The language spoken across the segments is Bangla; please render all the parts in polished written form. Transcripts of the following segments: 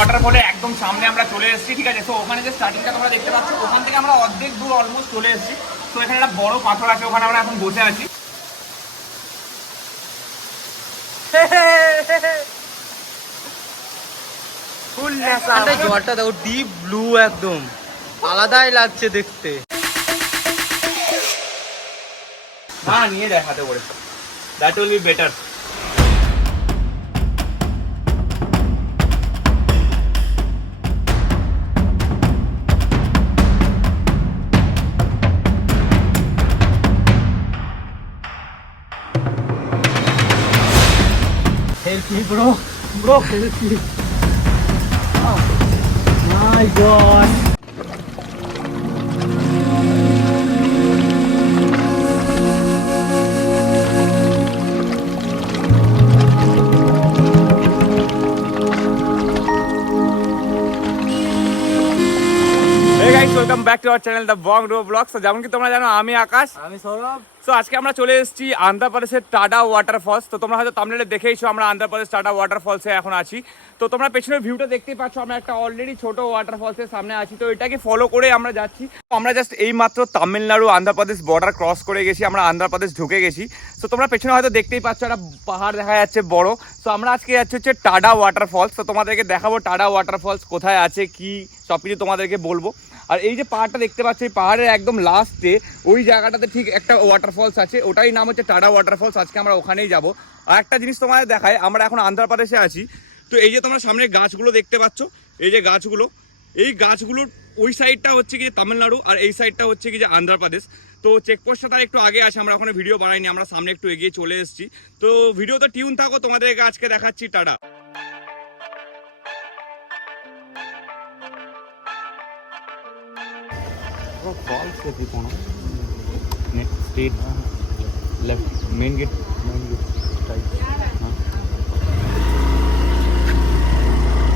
ওয়াটারফলের একদম সামনে আমরা চলে এসেছি, ঠিক আছে। তো ওখানে যে স্টার্টিংটা তোমরা দেখতে পাচ্ছ, ওখান থেকে আমরা অর্ধেক দূর অলমোস্ট চলে এসেছি। তো এখানে একটা বড় পাথর আছে, ওখানে আমরা এখন বসে আছি। জলটা দেখো ডিপ ব্লু, একদম আলাদাই লাগছে দেখতে। না নিয়ে দেখাতে বলেছো, that will be better. Help me, bro. Bro, help me. Oh my God. Welcome back to our channel the Bong Ro vlogs. যেমন কি তোমরা জানো, আমি আকাশ, আমি সৌরভ। সো আজকে আমরা চলে এসেছি আন্ধ্রপ্রদেশের টাডা ওয়াটারফলস। তো তোমরা হয়তো থাম্বনেলে দেখেইছো আমরা আন্ধ্রপ্রদেশ টাডা ওয়াটারফলসে এখন আছি। তো তোমরা পেছনের ভিউটা দেখতেই পাচ্ছ, আমরা একটা অলরেডি ছোট ওয়াটারফলসের সামনে আছি। তো এটাকে ফলো করে আমরা যাচ্ছি। আমরা জাস্ট এই মাত্র তামিলনাড়ু আন্ধ্রপ্রদেশ বর্ডার ক্রস করে গেছি, আমরা আন্ধ্রপ্রদেশ ঢুকে গেছি। তো তোমরা পেছনে হয়তো দেখতেই পাচ্ছ একটা পাহাড় দেখা যাচ্ছে বড়। তো আমরা আজকে যাচ্ছি হচ্ছে টাডা ওয়াটারফলস। তো তোমাদেরকে দেখাবো টাডা ওয়াটারফলস কোথায় আছে, কি সব কিছু তোমাদেরকে বলবো। আর এই যে পাহাড়টা দেখতে পাচ্ছ, এই পাহাড়ের একদম লাস্টে ওই জায়গাটাতে ঠিক একটা ওয়াটারফলস আছে, ওটাই নাম হচ্ছে টাডা ওয়াটারফলস। আজকে আমরা ওখানেই যাব। আর একটা জিনিস তোমাদের দেখায়, আমরা এখন আন্ধ্রপ্রদেশে আছি। তো এই যে তোমরা সামনে গাছগুলো দেখতে পাচ্ছ, এই যে গাছগুলো, এই গাছগুলোর ওই সাইডটা হচ্ছে কি যে তামিলনাড়ু, আর এই সাইডটা হচ্ছে কি যে আন্ধ্রপ্রদেশ। তো চেকপোস্টটা তার একটু আগে আছে, আমরা ওখানে ভিডিও বানাইনি, আমরা সামনে একটু এগিয়ে চলে এসেছি। তো ভিডিওতে টিউন থাকো, তোমাদেরকে আজকে দেখাচ্ছি টাডা।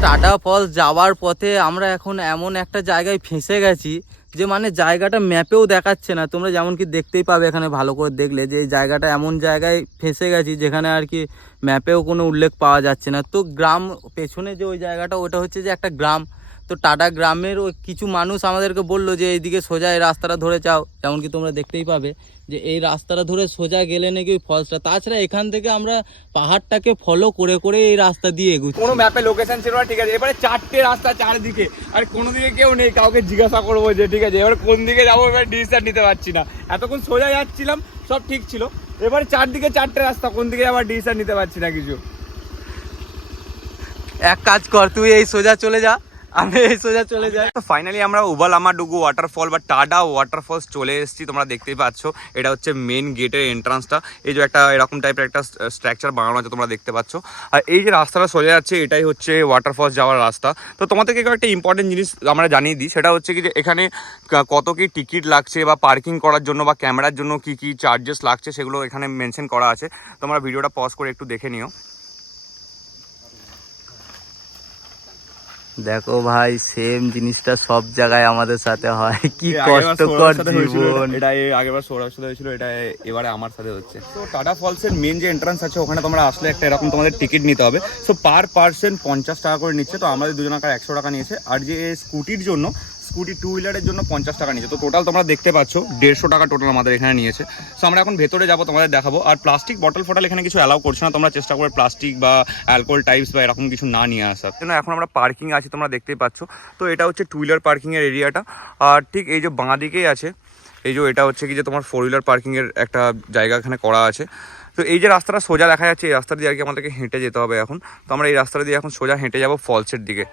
টাটা ফলস যাওয়ার পথে আমরা এখন এমন একটা জায়গায় ফেঁসে গেছি যে মানে জায়গাটা ম্যাপেও দেখাচ্ছে না। তোমরা যেমন কি দেখতেই পাবে এখানে ভালো করে দেখলে যে এই জায়গাটা এমন জায়গায় ফেঁসে গেছি যেখানে আর কি ম্যাপেও কোনো উল্লেখ পাওয়া যাচ্ছে না। তো গ্রাম পেছনে যে ওই জায়গাটা, ওটা হচ্ছে যে একটা গ্রাম। তো টাটা গ্রামের ওই কিছু মানুষ আমাদেরকে বললো যে এইদিকে সোজা এই রাস্তাটা ধরে যাও। যেমন কি তোমরা দেখতেই পাবে যে এই রাস্তাটা ধরে সোজা গেলে নাকি ওই ফলসটা। তাছাড়া এখান থেকে আমরা পাহাড়টাকে ফলো করে করে এই রাস্তা দিয়ে এগুচ্ছি। কোনো ম্যাপে লোকেশন ছিল না, ঠিক আছে। এবারে চারটে রাস্তা চারদিকে, আর কোনো দিকে কেউ নেই, কাউকে জিজ্ঞাসা করবো যে ঠিক আছে এবার কোন দিকে যাবো, এবার ডিসিশন নিতে পারছি না। এতক্ষণ সোজা যাচ্ছিলাম, সব ঠিক ছিল, এবারে চারদিকে চারটে রাস্তা, কোন দিকে আবার ডিসিশন নিতে পারছি না কিছু। এক কাজ কর, তুই এই সোজা চলে যা, আমি এই সোজা চলে যাই। তো ফাইনালি আমরা উবালামাডুগু ওয়াটারফল বা টাডা ওয়াটারফলস চলে এসেছি। তোমরা দেখতেই পাচ্ছ এটা হচ্ছে মেন গেটের এন্ট্রান্সটা। এই যে একটা এরকম টাইপের একটা স্ট্রাকচার বানানো আছে, তোমরা দেখতে পাচ্ছ। আর এই যে রাস্তাটা সোজা যাচ্ছে, এটাই হচ্ছে ওয়াটারফলস যাওয়ার রাস্তা। তো তোমাদেরকে একটা ইম্পর্টেন্ট জিনিস আমরা জানিয়ে দিই, সেটা হচ্ছে কি যে এখানে কত কি টিকিট লাগছে, বা পার্কিং করার জন্য বা ক্যামেরার জন্য কি কি চার্জেস লাগছে, সেগুলো এখানে মেনশন করা আছে। তোমরা ভিডিওটা পজ করে একটু দেখে নিও। দেখো ভাই, সেম জিনিসটা সব জায়গায় আমাদের সাথে হয়, কি কষ্টকর জীবন। এটা আগেরবার সৌরভের সাথে হয়েছিল, এটা এবারে আমার সাথে হচ্ছে। তো টাটা ফলসের মেন যে এন্ট্রান্স আছে, ওখানে তোমরা আসলে একটা এরকম তোমাদের টিকিট নিতে হবে। সো পার পার্সন 50 টাকা করে নিচ্ছে। তো আমাদের দুজনকার 100 টাকা নিয়েছে। আর যে স্কুটির জন্য, স্কুটি টু হুইলারের জন্য 50 টাকা নিয়েছে। তো টোটাল তোমরা দেখতে পাচ্ছ 150 টাকা টোটাল আমাদের এখানে নিয়েছে। সো আমরা এখন ভেতরে যাবো, তোমাদের দেখাবো। আর প্লাস্টিক বটল ফটল এখানে কিছু অ্যালাউ করছে না, তোমরা চেষ্টা করে প্লাস্টিক বা অ্যালকোহল টাইপস বা এরকম কিছু না নিয়ে আসার জন্য। এখন আমরা পার্কিং আছি, তোমরা দেখতেই পাচ্ছ। তো এটা হচ্ছে টু হুইলার পার্কিংয়ের এরিয়াটা। আর ঠিক এই যে বাঁ দিকেই আছে, এই যে এটা হচ্ছে কি যে তোমার ফোর হুইলার পার্কিংয়ের একটা জায়গা এখানে করা আছে। তো এই যে রাস্তাটা সোজা দেখা যাচ্ছে, এই রাস্তা দিয়ে আর কি আমাদেরকে হেঁটে যেতে হবে এখন। তো আমরা এই রাস্তাটা দিয়ে এখন সোজা হেঁটে যাবো ফলসের দিকে।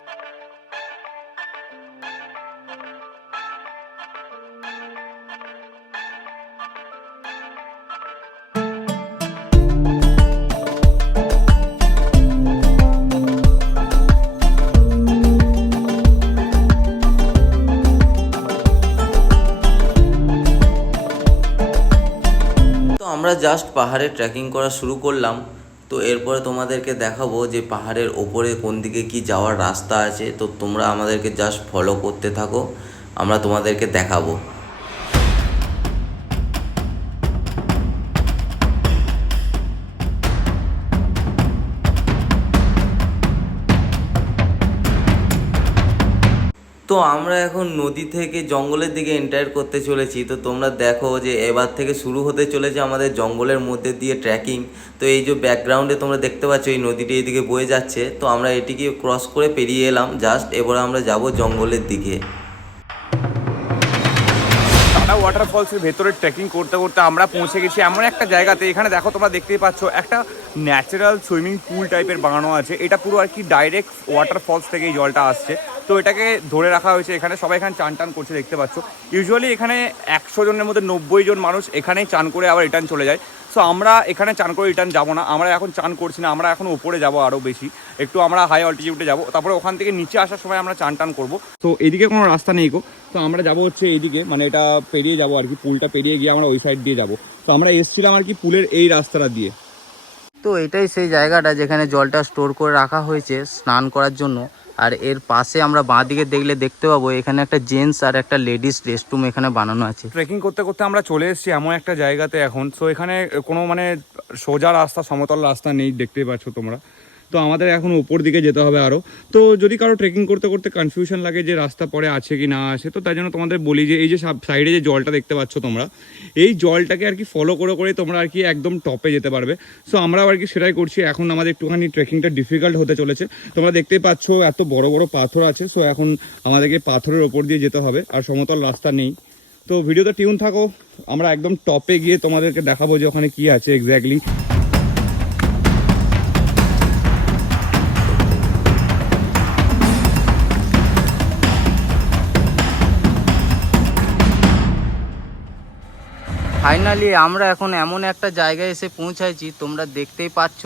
আমরা জাস্ট পাহাড়ে ট্রেকিং করা শুরু করলাম। তো এরপরে তোমাদেরকে দেখাবো যে পাহাড়ের ওপরে কোন দিকে কি যাওয়ার রাস্তা আছে। তো তোমরা আমাদেরকে জাস্ট ফলো করতে থাকো, আমরা তোমাদেরকে দেখাবো। তো আমরা এখন নদী থেকে জঙ্গলের দিকে এন্টার করতে চলেছি। তো তোমরা দেখো যে এবার থেকে শুরু হতে চলেছে আমাদের জঙ্গলের মধ্যে দিয়ে ট্রেকিং। তো এই যে ব্যাকগ্রাউন্ডে তোমরা দেখতে পাচ্ছ এই নদীটি এইদিকে বয়ে যাচ্ছে, তো আমরা এটিকে ক্রস করে পেরিয়ে এলাম জাস্ট। এবার আমরা যাব জঙ্গলের দিকে। টাডা ওয়াটারফলসের ভেতরে ট্রেকিং করতে করতে আমরা পৌঁছে গেছি এমন একটা জায়গাতে, এখানে দেখো তোমরা দেখতেই পাচ্ছ একটা ন্যাচারাল সুইমিং পুল টাইপের বানানো আছে। এটা পুরো আর কি ডাইরেক্ট ওয়াটারফলস থেকে এই জলটা আসছে, তো এটাকে ধরে রাখা হয়েছে। এখানে সবাই এখানে চান টান করছে দেখতে পাচ্ছ। ইউজুয়ালি এখানে 100 জনের মধ্যে 90 জন মানুষ এখানেই চান করে আবার রিটার্ন চলে যায়। সো আমরা এখানে চান করে রিটার্ন যাবো না, আমরা এখন চান করছি না, আমরা এখন উপরে যাবো আরও বেশি, একটু আমরা হাই অল্টিটিউডে যাবো, তারপরে ওখান থেকে নিচে আসার সময় আমরা চান টান করবো। তো এদিকে কোনো রাস্তা নেই গো, তো আমরা যাবো হচ্ছে এইদিকে, মানে এটা পেরিয়ে যাবো আর কি, পুলটা পেরিয়ে গিয়ে আমরা ওই সাইড দিয়ে যাবো। তো আমরা এসেছিলাম আর কি পুলের এই রাস্তাটা দিয়ে। তো এটাই সেই জায়গাটা যেখানে জলটা স্টোর করে রাখা হয়েছে স্নান করার জন্য। আর এর পাশে আমরা বাঁ দিকে দেখলে দেখতে পাবো এখানে একটা জেন্টস আর একটা লেডিস রেস্টরুম এখানে বানানো আছে। ট্রেকিং করতে করতে আমরা চলে এসেছি এমন একটা জায়গাতে এখন। সো এখানে কোনো মানে সোজা রাস্তা, সমতল রাস্তা নেই, দেখতেই পাচ্ছ তোমরা। তো আমাদের এখন উপর দিকে যেতে হবে আরও। তো যদি কারো ট্রেকিং করতে করতে কনফিউশন লাগে যে রাস্তা পরে আছে কি না আছে, তো তাই জন্য তোমাদের বলি যে এই যে সাইডে যে জলটা দেখতে পাচ্ছ তোমরা, এই জলটাকে আর কি ফলো করে করে তোমরা আর কি একদম টপে যেতে পারবে। সো আমরাও আর কি সেটাই করছি। এখন আমাদের একটুখানি ট্রেকিংটা ডিফিকাল্ট হতে চলেছে, তোমরা দেখতেই পাচ্ছ এত বড় বড় পাথর আছে। সো এখন আমাদেরকে পাথরের ওপর দিয়ে যেতে হবে, আর সমতল রাস্তা নেই। তো ভিডিওতে টিউন থাকো, আমরা একদম টপে গিয়ে তোমাদেরকে দেখাবো যে ওখানে কি আছে এক্স্যাক্টলি। ফাইনালি আমরা এখন এমন একটা জায়গায় এসে পৌঁছাইছি, তোমরা দেখতেই পাচ্ছ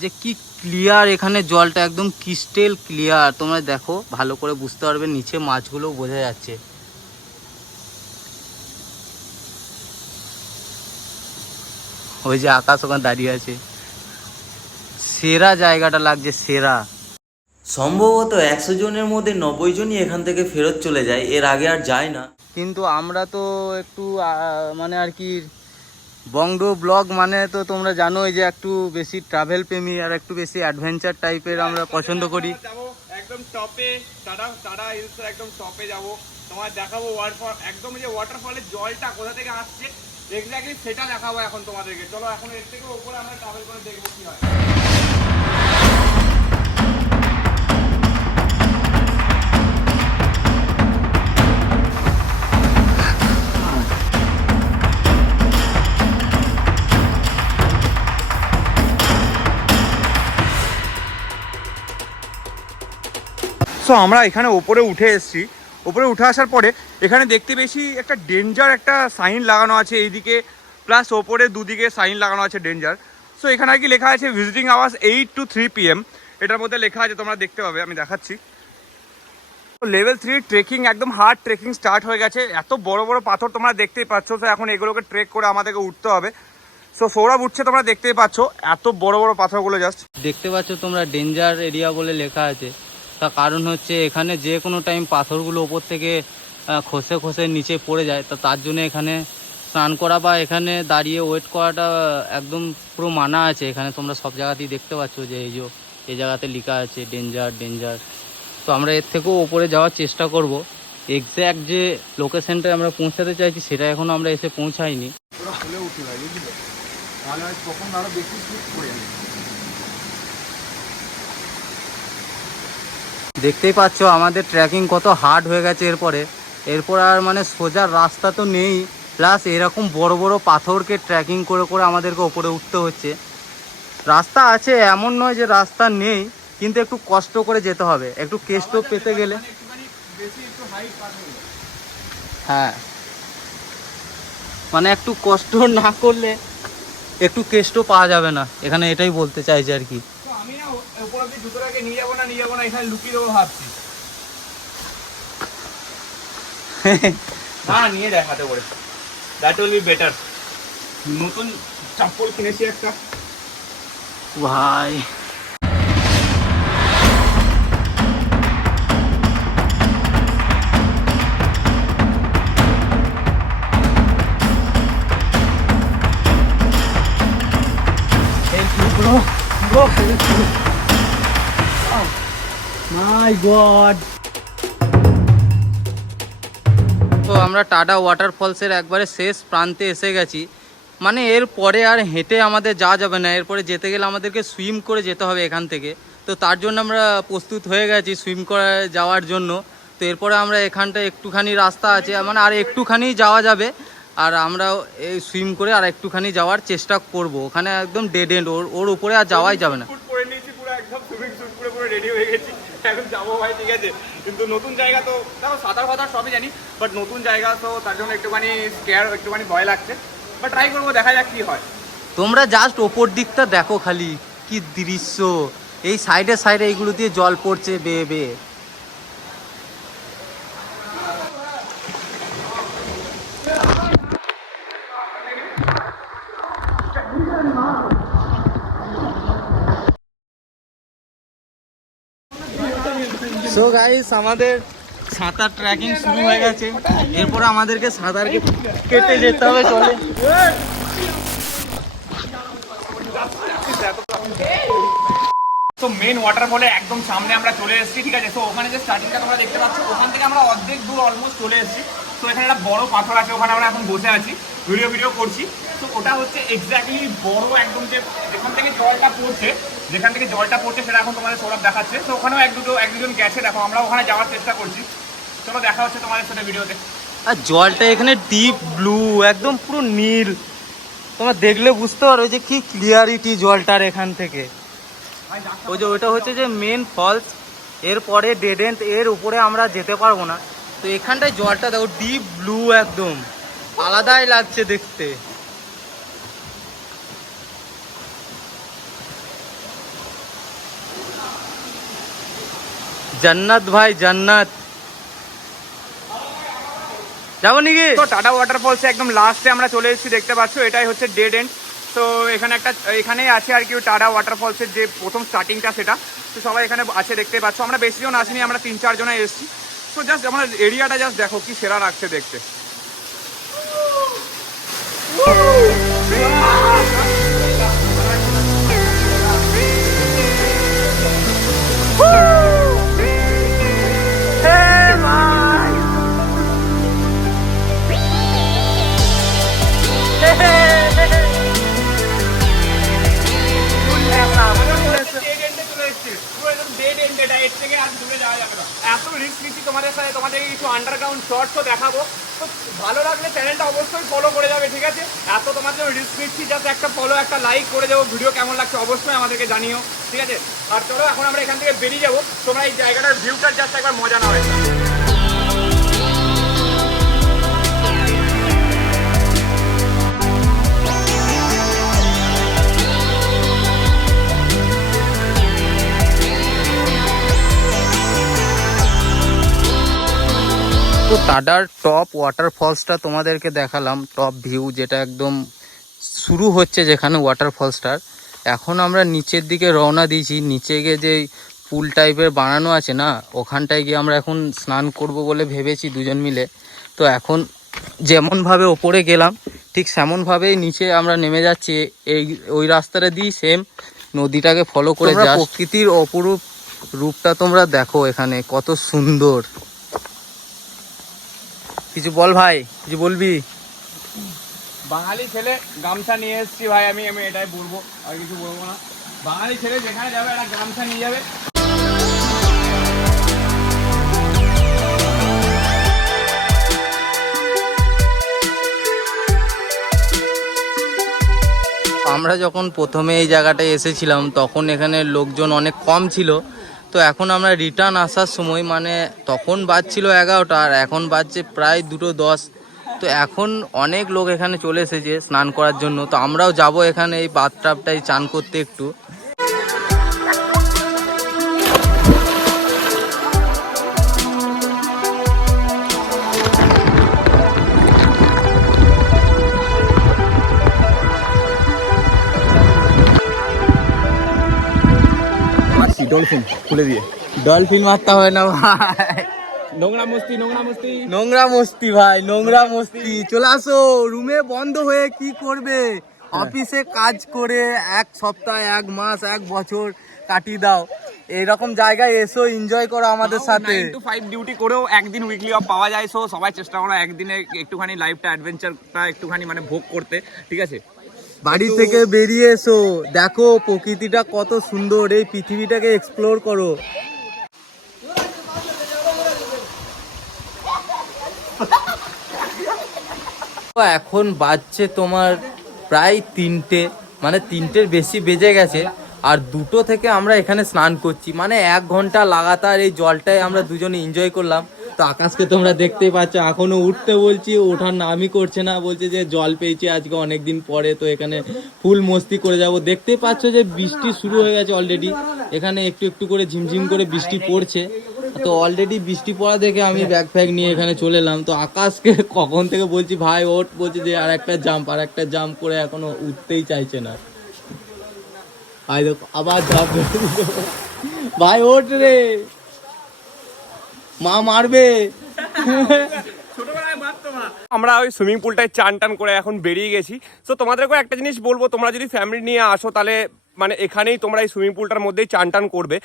যে কি ক্লিয়ার এখানে জলটা, একদম ক্রিস্টেল ক্লিয়ার। তোমরা দেখো ভালো করে বুঝতে পারবে, নিচে মাছগুলো বোঝা যাচ্ছে। ওই যে আকাশ ওখানে দাঁড়িয়ে আছে, সেরা জায়গাটা লাগছে, সেরা। সম্ভবত 100 জনের মধ্যে 90 জনই এখান থেকে ফেরত চলে যায়, এর আগে আর যায় না। কিন্তু আমরা তো একটু মানে আর কি বংডো ব্লগ মানে তো তোমরা জানোই যে একটু বেশি ট্রাভেল প্রেমী আর একটু বেশি অ্যাডভেঞ্চার টাইপের আমরা পছন্দ করি। যাবো একদম টপে, টাডা হিলসের একদম টপে যাবো, তোমার দেখাবো ওয়াটারফল, একদম যে ওয়াটারফলের জলটা কোথা থেকে আসছে এক্স্যাক্টলি সেটা দেখাবো এখন তোমাদেরকে। চলো এখন এর থেকে উপরে আমরা ট্রাভেল করে দেখবো কি হয়। সো আমরা এখানে ওপরে উঠে এসেছি। ওপরে উঠে আসার পরে এখানে দেখতে পেয়েছি একটা ডেঞ্জার একটা সাইন লাগানো আছে এইদিকে, প্লাস ওপরে দুদিকে সাইন লাগানো আছে ডেঞ্জার। সো এখানে আর কি লেখা আছে ভিজিটিং আওয়ার্স 8 to 3 PM। এটার মধ্যে লেখা আছে, তোমরা দেখতে পাবে, আমি দেখাচ্ছি। লেভেল 3 ট্রেকিং, একদম হার্ড ট্রেকিং স্টার্ট হয়ে গেছে। এত বড় বড় পাথর তোমরা দেখতেই পাচ্ছ। তো এখন এগুলোকে ট্রেক করে আমাদেরকে উঠতে হবে। সো সৌরভ উঠছে, তোমরা দেখতেই পাচ্ছ এত বড় বড় পাথরগুলো জাস্ট দেখতে পাচ্ছ তোমরা ডেঞ্জার এরিয়া বলে লেখা আছে। তার কারণ হচ্ছে এখানে যে কোনো টাইম পাথরগুলো ওপর থেকে খসে খসে নিচে পড়ে যায়। তো তার জন্য এখানে স্নান করা বা এখানে দাঁড়িয়ে ওয়েট করাটা একদম পুরো মানা আছে। এখানে তোমরা সব জায়গাতেই দেখতে পাচ্ছ যে এই জায়গাতে লেখা আছে ডেঞ্জার ডেঞ্জার। তো আমরা এর থেকেও ওপরে যাওয়ার চেষ্টা করব। এক্স্যাক্ট যে লোকেশনটা আমরা পৌঁছাতে চাইছি সেটা এখনও আমরা এসে পৌঁছাইনি। দেখতেই পাচ্ছ আমাদের ট্রেকিং কত হার্ড হয়ে গেছে। এরপর আর মানে সোজা রাস্তা তো নেই, প্লাস এরকম বড় বড় পাথরকে ট্রেকিং করে করে আমাদেরকে ওপরে উঠতে হচ্ছে। রাস্তা আছে এমন নয় যে রাস্তা নেই, কিন্তু একটু কষ্ট করে যেতে হবে, একটু কেষ্ট পেতে গেলে। হ্যাঁ, মানে একটু কষ্ট না করলে একটু কেষ্ট পাওয়া যাবে না এখানে, এটাই বলতে চাইছি আর কি। আমি না উপর অব্দি জুতোটাকে নিয়ে যাবো না এখানে লুকিয়ে দেবো ভাবছি। না নিয়ে দেখাতে করে, দ্যাট উইল বি বেটার। নতুন চপ্পল কিনেছি একটা ভাই। Bro, oh my God. দেখো আমরা টাডা ওয়াটারফলসের একবারে শেষ প্রান্তে এসে গেছি। মানে এর পরে আর হেঁটে আমাদের যাওয়া যাবে না, এরপরে যেতে গেলে আমাদেরকে সুইম করে যেতে হবে এখান থেকে। তো তার জন্য আমরা প্রস্তুত হয়ে গেছি সুইম করে যাওয়ার জন্য। তো এরপরে আমরা এখানটা একটুখানি রাস্তা আছে, মানে আর একটুখানি যাওয়া যাবে, আর আমরা এই সুইম করে আর একটুখানি যাওয়ার চেষ্টা করব। ওখানে একদম ডেড এন্ড, ওর উপরে আর যাওয়াই যাবে না। স্যুট পরে নিয়েছি পুরো, একদম সুইমিং স্যুট পরে পুরো রেডি হয়ে গেছি, এখন যাবো ভাই, ঠিক আছে। কিন্তু নতুন জায়গা তো দেখো, সাঁতার ফাতার সবই জানি, বাট নতুন জায়গা তো তার জন্য একটুখানি স্কেয়ার, একটুখানি ভয় লাগছে, বাট ট্রাই করবো, দেখা যাক কি হয়। তোমরা জাস্ট ওপর দিকটা দেখো খালি, কি দৃশ্য! এই সাইডে সাইডে এইগুলো দিয়ে জল পড়ছে বেয়ে বেয়ে। সো গাইস, আমাদের সাঁতার ট্রেকিং শুরু হয়ে গেছে। এরপর আমাদেরকে সাঁতার কেটে যেতে হবে, চলে। তো মেন ওয়াটারফলে একদম সামনে আমরা চলে এসেছি, ঠিক আছে। তো ওখানে যে স্টার্টিংটা তোমরা দেখতে পাচ্ছ, ওখান থেকে আমরা অর্ধেক দূর অলমোস্ট চলে এসেছি। তো এখানে একটা বড় পাথর আছে, ওখানে আমরা এখন বসে আছি, ভিডিও করছি। তো ওটা হচ্ছে এক্স্যাক্টলি বড় একদম, যে যেখান থেকে জলটা পড়ছে সেটা এখন তোমাদের সৌরভ দেখাচ্ছে। তো ওখানেও এক দুজন গেছে, দেখো আমরা ওখানে যাওয়ার চেষ্টা করছি। চলো দেখা হচ্ছে তোমাদের সাথে ভিডিওতে। আর জলটা এখানে ডিপ ব্লু, একদম পুরো নীল। তোমরা দেখলে বুঝতে পারো যে কি ক্লিয়ারিটি জলটার এখান থেকে। ওই যে ওইটা হচ্ছে যে মেন ফলস, এরপরে ডেড এন্ড, এর উপরে আমরা যেতে পারবো না। তো এখানটায় জলটা দেখো ডিপ ব্লু, একদম আলাদাই লাগছে দেখতে। জান্নাত ভাই, জান্নাত। যাবো নাকি? তো টাটা ওয়াটারফলসে একদম লাস্টে আমরা চলে এসেছি, দেখতে পাচ্ছ এটাই হচ্ছে ডেড এন্ড। তো এখানেই আছে আর কি টাটা ওয়াটারফলসের যে প্রথম স্টার্টিংটা, সেটা তো সবাই এখানে আছে, দেখতে পাচ্ছ। আমরা বেশি জন আসিনি, আমরা 3-4 জনে এসেছি। তো জাস্ট আমরা এরিয়াটা জাস্ট দেখো কি সেরা লাগছে দেখতে। এত রিস্ক নিচ্ছি তোমাদের সাথে, তোমাদেরকে কিছু আন্ডারগ্রাউন্ড শর্টসও দেখাবো। তো ভালো লাগলে চ্যানেলটা অবশ্যই ফলো করে যাবে, ঠিক আছে। এত তোমাদের রিস্ক নিচ্ছি, জাস্ট একটা ফলো, একটা লাইক করে দেবো। ভিডিও কেমন লাগছে অবশ্যই আমাদেরকে জানিও, ঠিক আছে। আর চলো এখন আমরা এখান থেকে বেরিয়ে যাবো, তোমরা এই জায়গাটার ভিউটার জাস্ট একবার মজা নাও। তো টাডার টপ ওয়াটারফলসটা তোমাদেরকে দেখালাম, টপ ভিউ যেটা একদম শুরু হচ্ছে যেখানে ওয়াটারফলসটার। এখন আমরা নিচের দিকে রওনা দিয়েছি। নিচে গিয়ে যে পুল টাইপের বানানো আছে না, ওখানটায় গিয়ে আমরা এখন স্নান করব বলে ভেবেছি দুজন মিলে। তো এখন যেমনভাবে ওপরে গেলাম ঠিক সেমনভাবেই নিচে আমরা নেমে যাচ্ছি, ওই রাস্তাটা দিয়ে সেম নদীটাকে ফলো করে। যা প্রকৃতির অপরূপ রূপটা তোমরা দেখো এখানে, কত সুন্দর। কিছু বল ভাই, কিছু বলবি? বাঙালি ছেলে, গামছা নিয়ে এসেছি ভাই, আমি এটাই বলবো, আর কিছু বলবো না। বাঙালি ছেলে যেখানে যাবে একটা গামছা নিয়ে যাবে। আমরা যখন প্রথমে এই জায়গাটায় এসেছিলাম তখন এখানে লোকজন অনেক কম ছিল। তো এখন আমরা রিটার্ন আসার সময়, মানে তখন বাজছিল 11টা, আর এখন বাজছে প্রায় 2:10। তো এখন অনেক লোক এখানে চলে এসেছে স্নান করার জন্য। তো আমরাও যাব এখানে এই বাথটাবটায় চান করতে একটু। ডলফিন খুলে দিয়ে, ডলফিন মারতে হবে না ভাই, নোংরা মস্তি ভাই, নোংরা মস্তি। চলে আসো রুমে, বন্ধ হয়ে কি করবে? অফিসে কাজ করে 1 সপ্তাহ, 1 মাস, 1 বছর কাটিয়ে দাও, এরকম জায়গায় এসো, এনজয় করো আমাদের সাথে। 9 to 5 ডিউটি করেও একদিন উইকলি অফ পাওয়া যায়, সো সবাই চেষ্টা করো একদিনে একটুখানি লাইফটা অ্যাডভেঞ্চারটা একটুখানি মানে ভোগ করতে, ঠিক আছে? বাড়ি থেকে বেরিয়ে এসো, দেখো প্রকৃতিটা কত সুন্দর, এই পৃথিবীটাকে এক্সপ্লোর করো। এখন বাজছে তোমার প্রায় 3টে, মানে 3টের বেশি বেজে গেছে। আর 2টো থেকে আমরা এখানে স্নান করছি, মানে 1 ঘন্টা লাগাতার এই জলটাই আমরা দুজনে এনজয় করলাম। তো আকাশকে তোমরা দেখতেই পাচ্ছ, এখনো উঠতে বলছি, ওঠার নামই করছে না, বলছে যে জল পেয়েছি আজকে অনেকদিন পরে, তো এখানে ফুল মস্তি করে যাব। দেখতেই পাচ্ছ যে বৃষ্টি শুরু হয়ে গেছে অলরেডি, এখানে একটু একটু করে ঝিমঝিম করে বৃষ্টি পড়ছে। তো অলরেডি বৃষ্টি পড়া দেখে আমি ব্যাগ ফ্যাগ নিয়ে এখানে চলে এলাম। তো আকাশকে কখন থেকে বলছি ভাই ওঠ, বলছে যে আর একটা জাম্প করে এখনো উঠতেই চাইছে না। ভাই দেখো আবার জাম্প, ভাই ওঠ রে, মা মারবে। আমরা ওই সুইমিং পুলটায় চান টান করে এখন বেরিয়ে গেছি। সো তোমাদেরকে একটা জিনিস বলবো, তোমরা যদি ফ্যামিলি নিয়ে আসো তাহলে মানে এখানেই তোমরা এই সুইমিং পুলটার মধ্যেই চান টান করবে,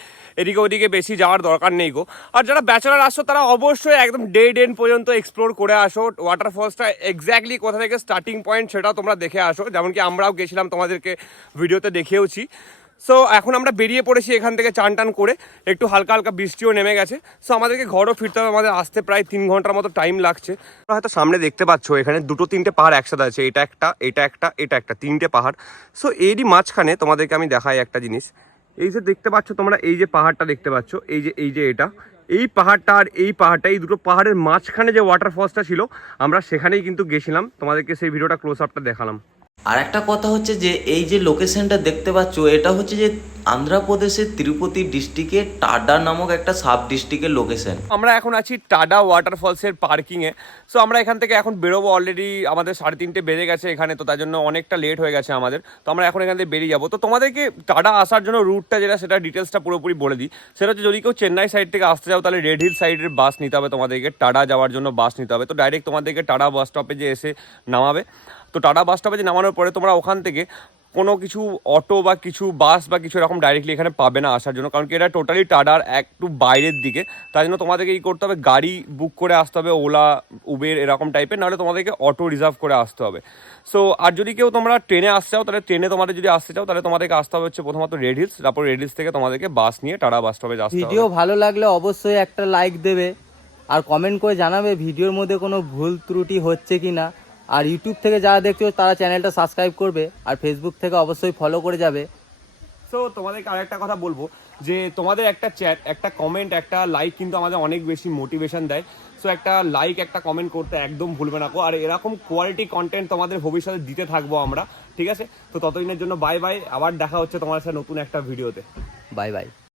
এদিকে ওদিকে বেশি যাওয়ার দরকার নেই গো। আর যারা ব্যাচেলার আসো তারা অবশ্যই একদম ডেড এন্ড পর্যন্ত এক্সপ্লোর করে আসো। ওয়াটারফলসটা এক্স্যাক্টলি কোথা থেকে স্টার্টিং পয়েন্ট সেটাও তোমরা দেখে আসো, যেমন কি আমরাও গেছিলাম, তোমাদেরকে ভিডিওতে দেখেওছি। সো এখন আমরা বেরিয়ে পড়েছি এখান থেকে চান টান করে, একটু হালকা হালকা বৃষ্টিও নেমে গেছে। সো আমাদেরকে ঘরও ফিরতে হবে, আমাদের আসতে প্রায় 3 ঘন্টার মতো টাইম লাগছে। হয়তো সামনে দেখতে পাচ্ছ এখানে 2-3টে পাহাড় একসাথে আছে, এটা একটা, এটা একটা, এটা একটা, 3টে পাহাড়। সো এরই মাঝখানে তোমাদেরকে আমি দেখাই একটা জিনিস। এই যে দেখতে পাচ্ছ তোমরা, এই যে পাহাড়টা দেখতে পাচ্ছ, এই যে এটা, এই পাহাড়টা আর এই পাহাড়টা, এই দুটো পাহাড়ের মাঝখানে যে ওয়াটারফলসটা ছিল, আমরা সেখানেই কিন্তু গেছিলাম, তোমাদেরকে সেই ভিডিওটা ক্লোজ আপটা দেখালাম। আর একটা কথা হচ্ছে যে এই যে লোকেশনটা দেখতে পাচ্ছ, এটা হচ্ছে যে আন্ধ্রপ্রদেশের তিরুপতি ডিস্ট্রিক্টে টাডা নামক একটা সাব ডিস্ট্রিক্টের লোকেশন। আমরা এখন আছি টাডা ওয়াটারফলসের পার্কিংয়ে। সো আমরা এখান থেকে এখন বেরোবো, অলরেডি আমাদের 3:30 বেজে গেছে এখানে, তো তার জন্য অনেকটা লেট হয়ে গেছে আমাদের। তো আমরা এখন এখান থেকে বেরিয়ে যাবো। তো তোমাদেরকে টাডা আসার জন্য রুটটা যেটা, সেটা ডিটেলসটা পুরোপুরি বলে দিই। সেটা হচ্ছে যদি কেউ চেন্নাই সাইড থেকে আসতে যাও তাহলে রেড হিল সাইডের বাস নিতে হবে তোমাদেরকে, টাডা যাওয়ার জন্য বাস নিতে হবে। তো ডাইরেক্ট তোমাদেরকে টাডা বাস স্টপে যে এসে নামাবে। তো টাটা বাস স্টপে যে নামানোর পরে তোমরা ওখান থেকে কোনো কিছু অটো বা কিছু বাস বা কিছু এরকম ডাইরেক্টলি এখানে পাবে না আসার জন্য, কারণ কি এটা টোটালি টাডার একটু বাইরের দিকে। তার জন্য তোমাদেরকে এই করতে হবে, গাড়ি বুক করে আসতে হবে, ওলা উবের এরকম টাইপের, নাহলে তোমাদেরকে অটো রিজার্ভ করে আসতে হবে। সো আর যদি কেউ তোমরা ট্রেনে আসতে চাও, তাহলে ট্রেনে তোমাদের যদি আসতে চাও তাহলে তোমাদেরকে আসতে হবে হচ্ছে প্রথমত রেড হিলস, তারপর রেড হিলস থেকে তোমাদেরকে বাস নিয়ে টাটা বাস স্টপে আসতে হবে। ভিডিও ভালো লাগলে অবশ্যই একটা লাইক দেবে, আর কমেন্ট করে জানাবে ভিডিওর মধ্যে কোনো ভুল ত্রুটি হচ্ছে কি না। আর ইউটিউব থেকে যারা দেখছো তারা চ্যানেলটা সাবস্ক্রাইব করবে, আর ফেসবুক থেকে অবশ্যই ফলো করে যাবে। সো তোমাদেরকে আরেকটা কথা বলবো যে তোমাদের একটা চ্যাট, একটা কমেন্ট, একটা লাইক কিন্তু আমাদের অনেক বেশি মোটিভেশন দেয়। সো একটা লাইক, একটা কমেন্ট করতে একদম ভুলবে না। আর এরকম কোয়ালিটি কন্টেন্ট তোমাদের ভবিষ্যতে দিতে থাকবো আমরা, ঠিক আছে? তো ততদিনের জন্য বাই বাই, আবার দেখা হচ্ছে তোমার সাথে নতুন একটা ভিডিওতে। Bye bye.